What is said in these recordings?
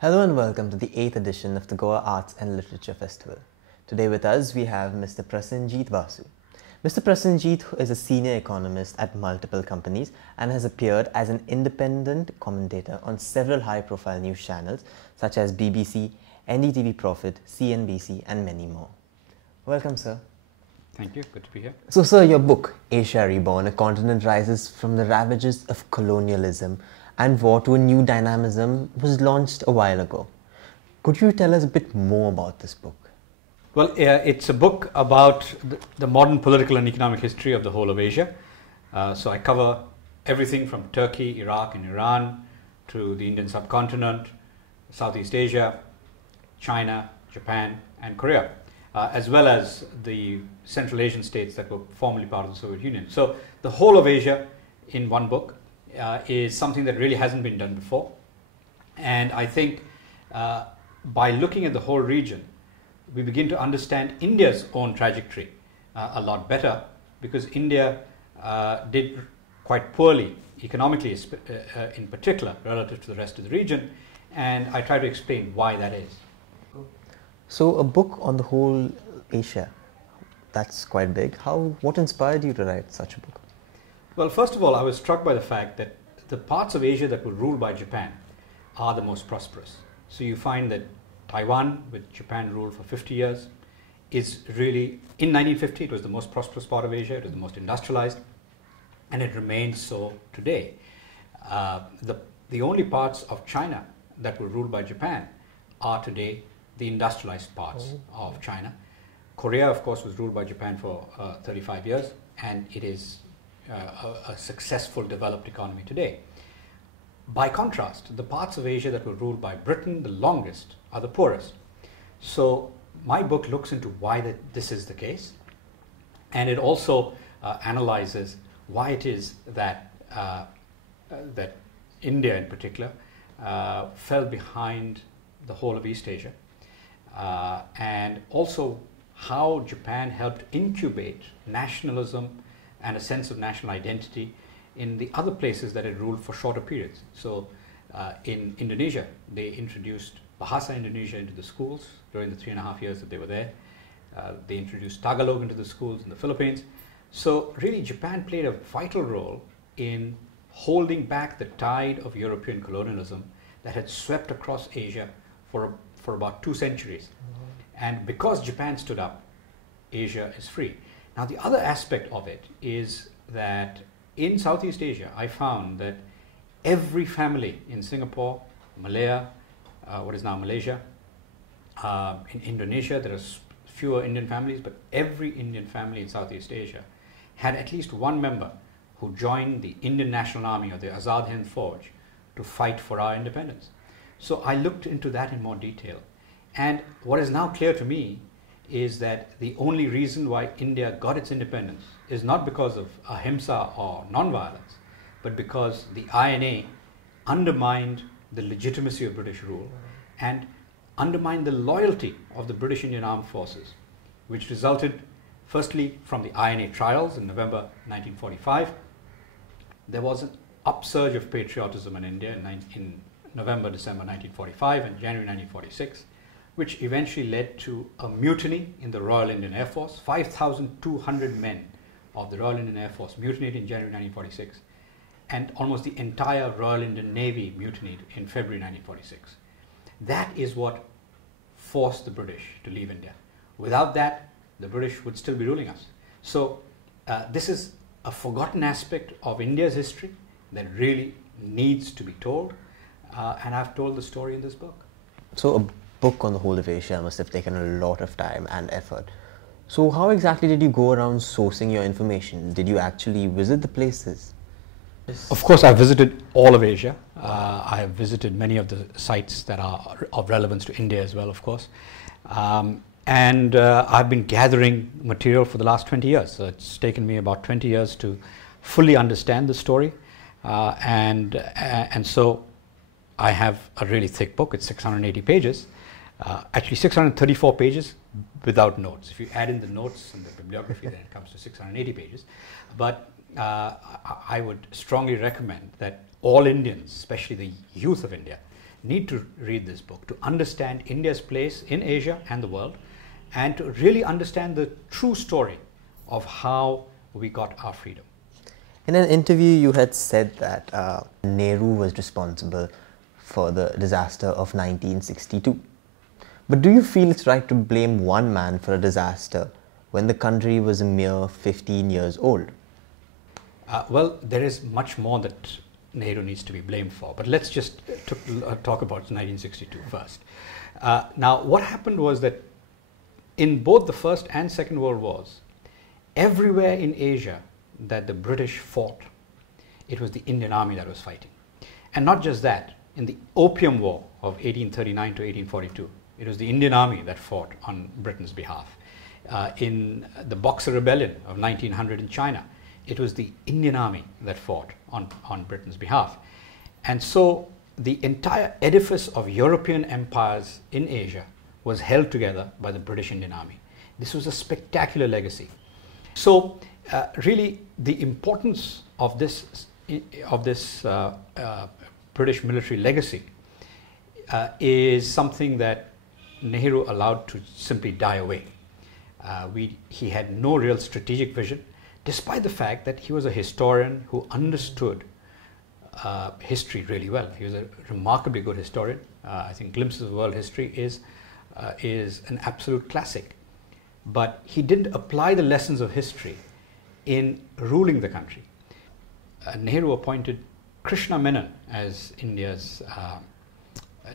Hello and welcome to the 8th edition of the Goa Arts and Literature Festival. Today with us we have Mr. Prasenjit Basu. Mr. Prasenjit is a senior economist at multiple companies and has appeared as an independent commentator on several high-profile news channels such as BBC, NDTV Profit, CNBC and many more. Welcome, sir. Thank you. Good to be here. So, sir, your book, Asia Reborn, A Continent Rises from the Ravages of Colonialism and War to a New Dynamism, was launched a while ago. Could you tell us a bit more about this book? Well, it's a book about the modern political and economic history of the whole of Asia. So I cover everything from Turkey, Iraq and Iran to the Indian subcontinent, Southeast Asia, China, Japan and Korea, as well as the Central Asian states that were formerly part of the Soviet Union. So the whole of Asia in one book is something that really hasn't been done before. And I think by looking at the whole region, we begin to understand India's own trajectory a lot better, because India did quite poorly economically in particular relative to the rest of the region, and I try to explain why that is. So a book on the whole Asia, that's quite big. What inspired you to write such a book? Well, first of all, I was struck by the fact that the parts of Asia that were ruled by Japan are the most prosperous. So you find that Taiwan, which Japan ruled for 50 years, is really, in 1950, it was the most prosperous part of Asia, it was the most industrialized, and it remains so today. The only parts of China that were ruled by Japan are today the industrialized parts of China. Korea, of course, was ruled by Japan for 35 years, and it is a successful developed economy today. By contrast, the parts of Asia that were ruled by Britain the longest are the poorest. So my book looks into why this is the case, and it also analyzes why it is that that India in particular fell behind the whole of East Asia, and also how Japan helped incubate nationalism and a sense of national identity in the other places that it ruled for shorter periods. So in Indonesia, they introduced Bahasa Indonesia into the schools during the 3.5 years that they were there. They introduced Tagalog into the schools in the Philippines. So really Japan played a vital role in holding back the tide of European colonialism that had swept across Asia for about 2 centuries. And because Japan stood up, Asia is free. Now the other aspect of it is that in Southeast Asia, I found that every family in Singapore, Malaya, what is now Malaysia, in Indonesia, there are fewer Indian families, but every Indian family in Southeast Asia had at least one member who joined the Indian National Army or the Azad Hind Fauj to fight for our independence. So I looked into that in more detail. And what is now clear to me is that the only reason why India got its independence is not because of ahimsa or non-violence, but because the INA undermined the legitimacy of British rule and undermined the loyalty of the British Indian Armed Forces, which resulted firstly from the INA trials in November 1945. There was an upsurge of patriotism in India in November, December 1945 and January 1946, which eventually led to a mutiny in the Royal Indian Air Force. 5,200 men of the Royal Indian Air Force mutinied in January 1946, and almost the entire Royal Indian Navy mutinied in February 1946. That is what forced the British to leave India. Without that, the British would still be ruling us. So this is a forgotten aspect of India's history that really needs to be told, and I've told the story in this book. So a book on the whole of Asia must have taken a lot of time and effort. So how exactly did you go around sourcing your information? Did you actually visit the places? Of course, I've visited all of Asia. I have visited many of the sites that are of relevance to India as well, of course. And I've been gathering material for the last 20 years. So it's taken me about 20 years to fully understand the story. And so I have a really thick book. It's 680 pages. Actually 634 pages without notes. If you add in the notes and the bibliography, then it comes to 680 pages. But I would strongly recommend that all Indians, especially the youth of India, need to read this book to understand India's place in Asia and the world, and to really understand the true story of how we got our freedom. In an interview, you had said that Nehru was responsible for the disaster of 1962. But do you feel it's right to blame one man for a disaster when the country was a mere 15 years old? Well, there is much more that Nehru needs to be blamed for, but let's just talk about 1962 first. Now, what happened was that in both the First and Second World Wars, everywhere in Asia that the British fought, it was the Indian Army that was fighting. And not just that, in the Opium War of 1839 to 1842, it was the Indian Army that fought on Britain's behalf. In the Boxer Rebellion of 1900 in China, it was the Indian Army that fought on Britain's behalf. And so the entire edifice of European empires in Asia was held together by the British Indian Army. This was a spectacular legacy. So really the importance of this British military legacy is something that Nehru allowed to simply die away. He had no real strategic vision, despite the fact that he was a historian who understood history really well. He was a remarkably good historian. I think Glimpses of World History is an absolute classic. But he didn't apply the lessons of history in ruling the country. Nehru appointed Krishna Menon as India's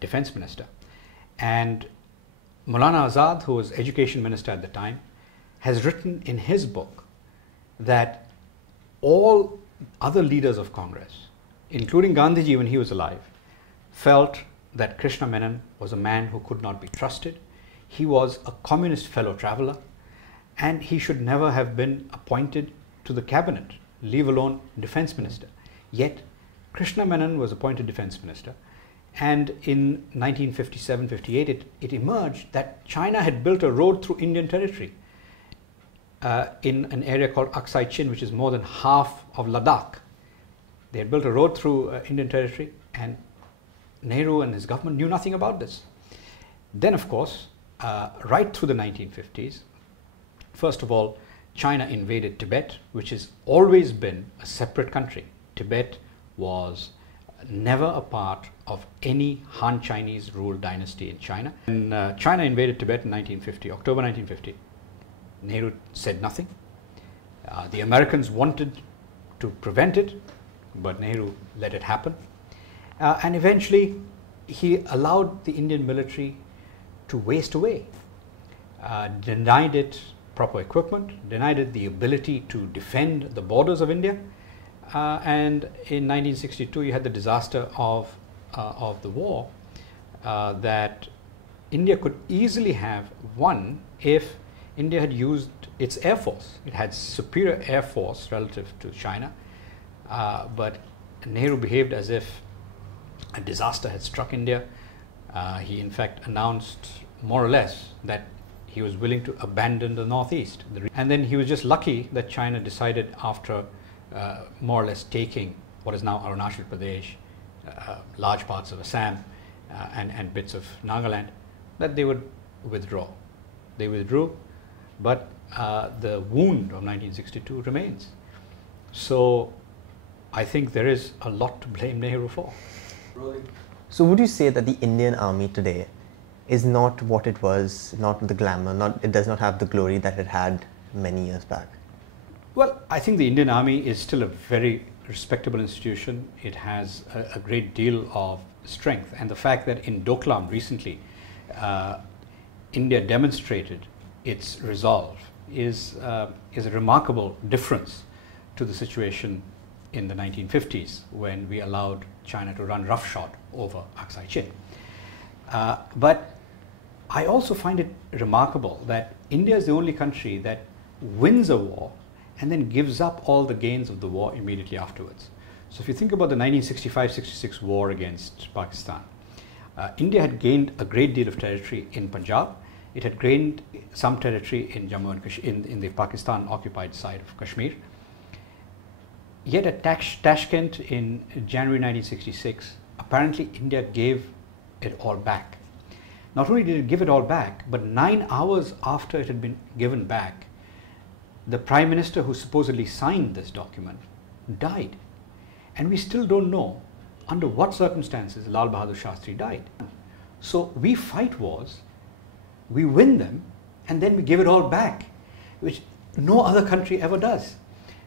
defense minister. And Maulana Azad, who was education minister at the time, has written in his book that all other leaders of Congress, including Gandhiji when he was alive, felt that Krishna Menon was a man who could not be trusted. He was a communist fellow traveler, and he should never have been appointed to the cabinet, leave alone defense minister. Yet Krishna Menon was appointed defense minister, and in 1957-58 it emerged that China had built a road through Indian territory in an area called Aksai Chin, which is more than half of Ladakh. They had built a road through Indian territory, and Nehru and his government knew nothing about this. Then, of course, right through the 1950s, first of all, China invaded Tibet, which has always been a separate country. Tibet was never a part of any Han Chinese ruled dynasty in China. When China invaded Tibet in 1950, October 1950, Nehru said nothing. The Americans wanted to prevent it, but Nehru let it happen. And eventually, he allowed the Indian military to waste away, denied it proper equipment, denied it the ability to defend the borders of India. And in 1962, you had the disaster of the war that India could easily have won if India had used its air force. It had superior air force relative to China, but Nehru behaved as if a disaster had struck India. He in fact announced more or less that he was willing to abandon the northeast. And then he was just lucky that China decided, after more or less taking what is now Arunachal Pradesh, large parts of Assam and bits of Nagaland, that they would withdraw. They withdrew, but the wound of 1962 remains. So I think there is a lot to blame Nehru for. So would you say that the Indian Army today is not what it was, not the glamour, it does not have the glory that it had many years back? Well, I think the Indian Army is still a very respectable institution. It has a great deal of strength, and the fact that in Doklam recently India demonstrated its resolve is a remarkable difference to the situation in the 1950s when we allowed China to run roughshod over Aksai Chin. But I also find it remarkable that India is the only country that wins a war and then gives up all the gains of the war immediately afterwards. So if you think about the 1965-66 war against Pakistan, India had gained a great deal of territory in Punjab. It had gained some territory in Jammu and Kashmir, in the Pakistan occupied side of Kashmir. Yet at Tashkent in January 1966, apparently India gave it all back. Not only did it give it all back, but 9 hours after it had been given back, the Prime Minister who supposedly signed this document died. And we still don't know under what circumstances Lal Bahadur Shastri died. So we fight wars, we win them, and then we give it all back, which no other country ever does.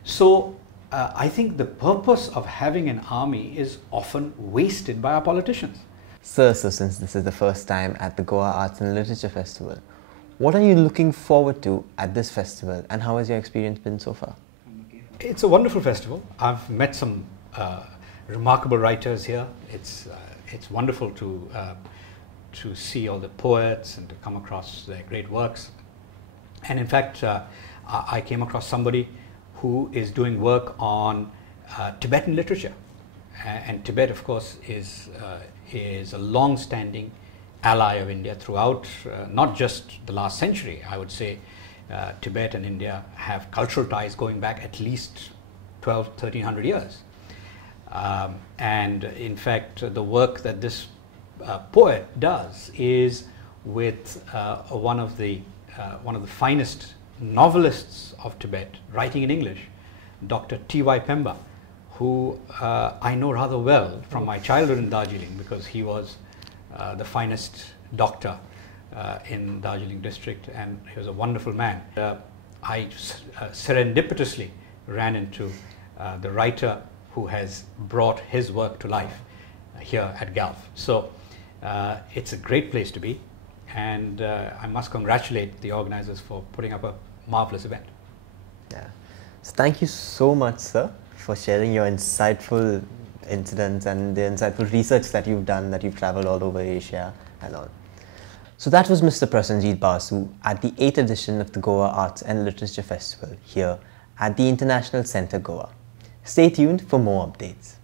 So I think the purpose of having an army is often wasted by our politicians. Sir, so since this is the first time at the Goa Arts and Literature Festival, what are you looking forward to at this festival, and how has your experience been so far? It's a wonderful festival. I've met some remarkable writers here. It's wonderful to see all the poets and to come across their great works. And in fact, I came across somebody who is doing work on Tibetan literature. And Tibet, of course, is a long-standing ally of India throughout, not just the last century. I would say Tibet and India have cultural ties going back at least 1300 years. And in fact, the work that this poet does is with one of the finest novelists of Tibet, writing in English, Dr. T.Y. Pemba, who I know rather well from my childhood in Darjeeling, because he was the finest doctor in Darjeeling district, and he was a wonderful man. I serendipitously ran into the writer who has brought his work to life here at GALF. So it's a great place to be, and I must congratulate the organizers for putting up a marvelous event. Yeah. So thank you so much, sir, for sharing your insightful incidents and the insightful research that you've done, that you've traveled all over Asia and all. So that was Mr. Prasenjit Basu at the 8th edition of the Goa Arts and Literature Festival here at the International Centre Goa. Stay tuned for more updates.